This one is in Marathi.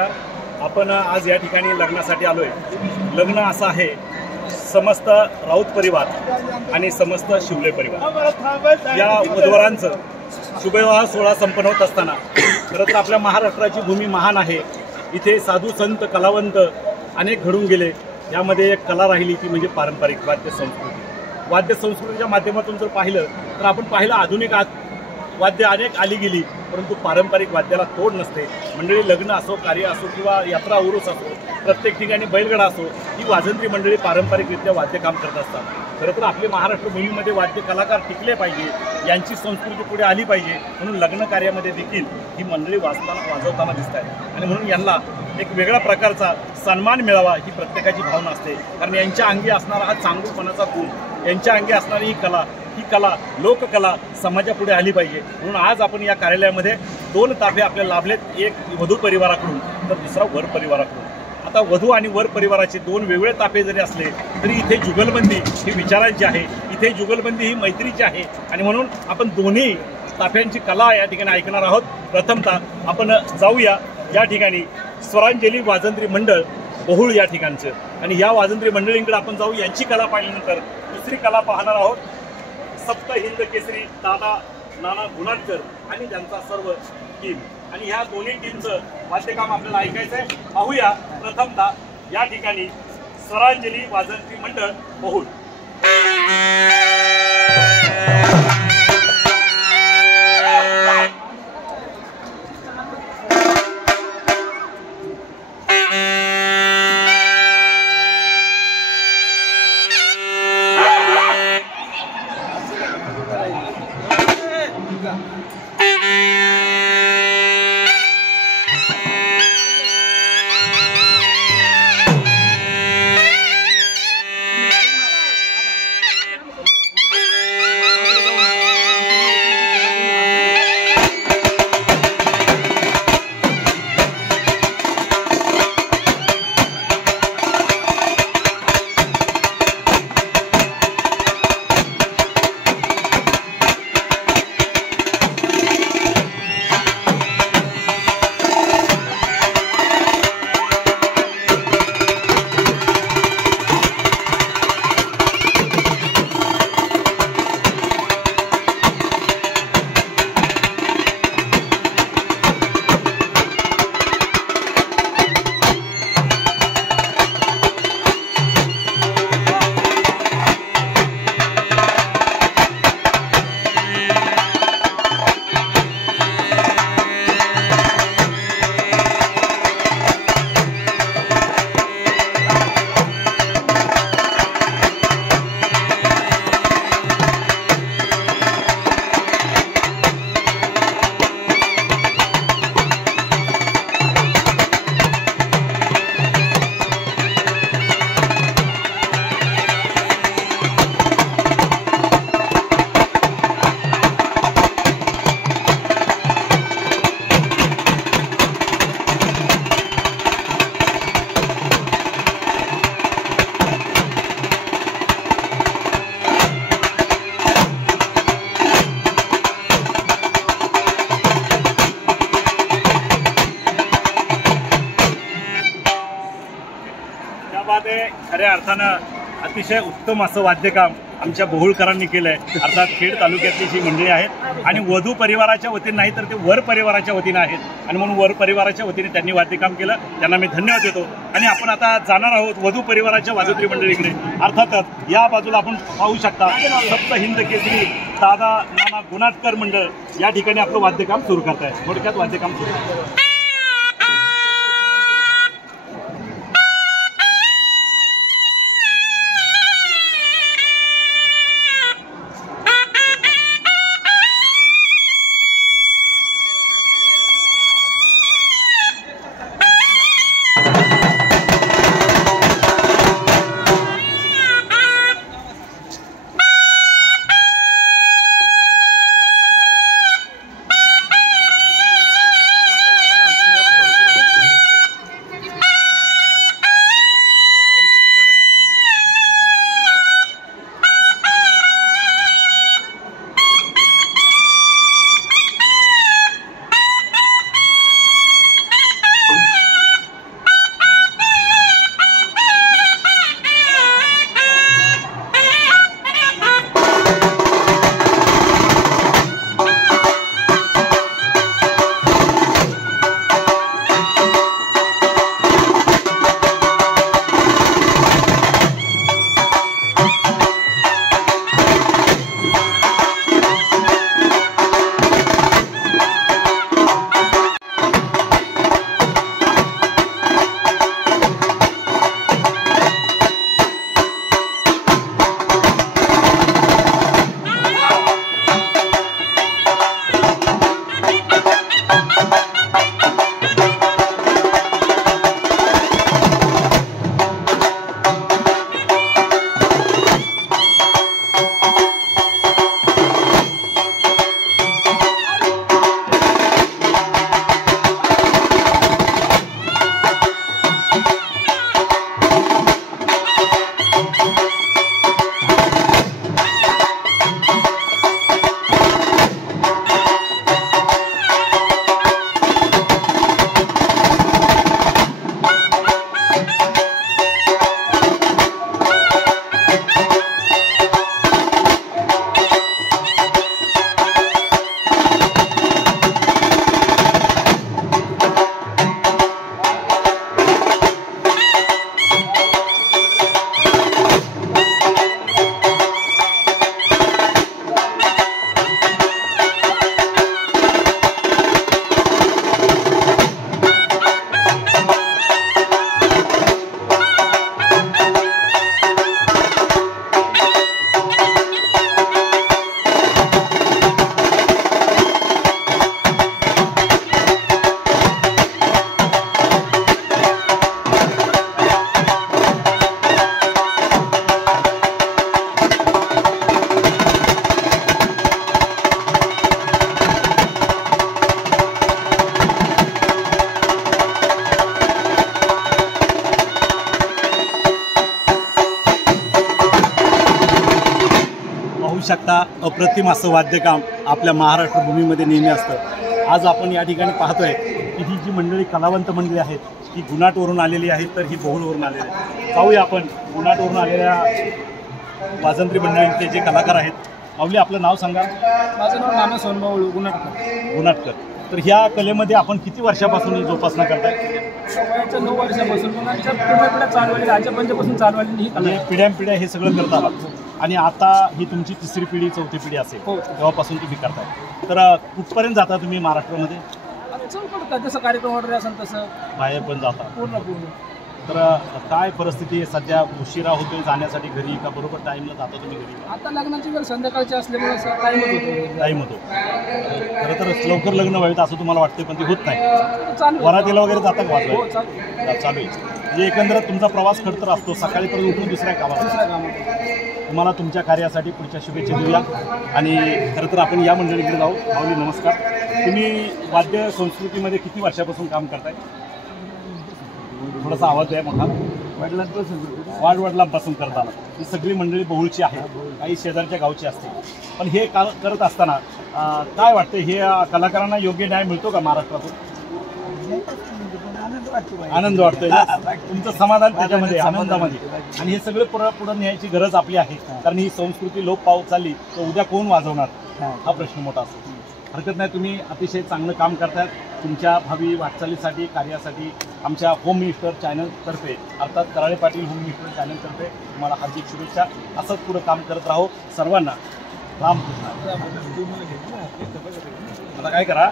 नमस्कार. आपण आज या ठिकाणी लग्नासाठी आलोय. लग्न असं आहे समस्त राऊत परिवार आणि समस्त शिवले परिवार या वधूवरांचं शुभविवाह सोहळा संपन्न होत असताना खरं तर आपल्या महाराष्ट्राची भूमी महान आहे. इथे साधू संत कलावंत अनेक घडून गेले. यामध्ये एक कला राहिली ती म्हणजे पारंपरिक वाद्य संस्कृती. वाद्य संस्कृतीच्या माध्यमातून जर पाहिलं तर आपण पाहिलं आधुनिक वाद्य अनेक आली गेली, परंतु पारंपरिक वाद्याला तोड नसते. मंडळी लग्न असो, कार्य असो किंवा यात्रा उरूस असो, प्रत्येक ठिकाणी बैलगाडा असो, ही वाजंत्री मंडळी पारंपरिकरित्या वाद्यकाम करत असतात. खरं तर आपल्या महाराष्ट्र भूमीमध्ये वाद्य कलाकार टिकले पाहिजे, यांची संस्कृती पुढे आली पाहिजे. म्हणून लग्न कार्यामध्ये देखील ही मंडळी वाजवताना दिसत आहे आणि म्हणून यांना एक वेगळ्या प्रकारचा सन्मान मिळावा ही प्रत्येकाची भावना असते. कारण यांच्या अंगी असणारा हा चांगुलपणाचा गुण, यांच्या अंगी असणारी ही कला लोककला समाजापुढे आली पाहिजे. म्हणून आज आपण या कार्यालयामध्ये 2 ताफे आपल्याला लाभलेत. एक वधू परिवाराकडून तर दुसरा वर परिवाराकडून. आता वधू आणि वर परिवाराचे 2 वेगळे ताफे जरी असले तरी इथे जुगलबंदी ही विचारांची आहे, इथे जुगलबंदी ही मैत्रीची आहे आणि म्हणून आपण दोन्ही ताफ्यांची कला या ठिकाणी ऐकणार आहोत. प्रथमतः आपण जाऊया या ठिकाणी स्वरांजली वाजंत्री मंडळ बहुळ या ठिकाणचं आणि या वाजंत्री मंडळींकडे आपण जाऊ. यांची कला पाहिल्यानंतर दुसरी कला पाहणार आहोत. सप्त हिंद केसरी दादा नाना गुणाटकर आणि त्यांचा सर्व टीम आणि ह्या दोन्ही टीमचं वाद्यकाम आपल्याला ऐकायचं आहे. पाहूया प्रथमतः या ठिकाणी स्वरांजली वाजंत्री मंडळ बहुळ. खऱ्या अर्थानं अतिशय उत्तम असं वाद्यकाम आमच्या बहुळकरांनी केलंय. अर्थात खेड तालुक्यातली जी मंडळी आहेत आणि वधू परिवाराच्या वतीने नाही तर ते वर परिवाराच्या वतीने आहेत आणि म्हणून वर परिवाराच्या वतीने त्यांनी वाद्यकाम केलं. त्यांना मी धन्यवाद देतो. आणि आपण आता जाणार आहोत वधू परिवाराच्या वाजंत्री मंडळीकडे. अर्थातच या बाजूला आपण पाहू शकता सप्त हिंद केसरी दादा नाना गुणाटकर मंडळ या ठिकाणी आपलं वाद्यकाम सुरू करत आहे. थोडक्यात वाद्यकाम सुरू करत आहे. शकता अप्रतिम असं वाद्यकाम आपल्या महाराष्ट्र भूमीमध्ये नेहमी असतं. आज आपण या ठिकाणी पाहतोय की ही जी मंडळी कलावंत मंडळी आहेत ती गुणाटवरून आलेली आहेत, तर ही बहुळवरून आलेली आहेत. जाऊया आपण गुणाटवरून आलेल्या वाजंत्री मंडळींचे जे कलाकार आहेत. माऊली, आपलं नाव सांगा. माझं नाव नाना सोनभाऊ गुणाटकर. तर ह्या कलेमध्ये आपण किती वर्षापासून ही जोपासना करताय? वयाच्या 9 वर्षापासून मुलांच्या पिढ्या चालवली, आजच्या पंजापासून चालवली ही कला. पिढ्यानपिढ्या हे सगळं करत आहात आणि आता ही तुमची तिसरी पिढी चौथी पिढी असेल तेव्हापासून तुम्ही करताय. तर कुठपर्यंत जाता तुम्ही महाराष्ट्रामध्ये? चौकट जसं कार्यक्रम वगैरे असेल तसं बाहेर पण जाता पूर्ण. तर काय परिस्थिती आहे सध्या? उशिरा होतोय जाण्यासाठी घरी का बरोबर टाईमला जाता तुम्ही घरी? आता लग्नाची वेळ संध्याकाळची असल्यामुळे टाईम होतो. खरं तर लवकर लग्न व्हावेत असं तुम्हाला वाटतं, पण ते होत नाही. वरातीला वगैरे जाता का वाजवायला? चालू आहे. म्हणजे एकंदरीत तुमचा प्रवास खडतर असतो, सकाळी परत उठून दुसऱ्या कामाला. तुम्हाला तुमच्या कार्यासाठी पुढच्या शुभेच्छा देऊया. आणि खरं तर आपण या मंडळीकडे जाऊ. माऊली, नमस्कार. तुम्ही वाद्य संस्कृतीमध्ये किती वर्षापासून काम करताय? थोडासा आवाज आहे मोठा. वडिलांपासून करताना ही सगळी मंडळी बहुळची आहे, काही शेजारच्या गावची असते. पण हे करत असताना काय वाटतं, हे कलाकारांना योग्य न्याय मिळतो का महाराष्ट्रातून? आनंद वाटतोय. तुमचं समाधान त्याच्यामध्ये, आनंदामध्ये. आणि हे सगळं पुढे न्यायची गरज आपली आहे, कारण ही संस्कृती लोप पावत चालली तर उद्या कोण वाजवणार हा प्रश्न मोठा असतो. हरकत नाही, तुम्ही अतिशय चांगलं काम करतायत. तुमच्या भावी वाटचालीसाठी, कार्यासाठी आमच्या होम मिनिस्टर चॅनलतर्फे, अर्थात कराळे पाटील होम मिनिस्टर चॅनलतर्फे तुम्हाला हार्दिक शुभेच्छा. असंच पुढं काम करत राहो. सर्वांना रामकृष्ण. आता काय करा.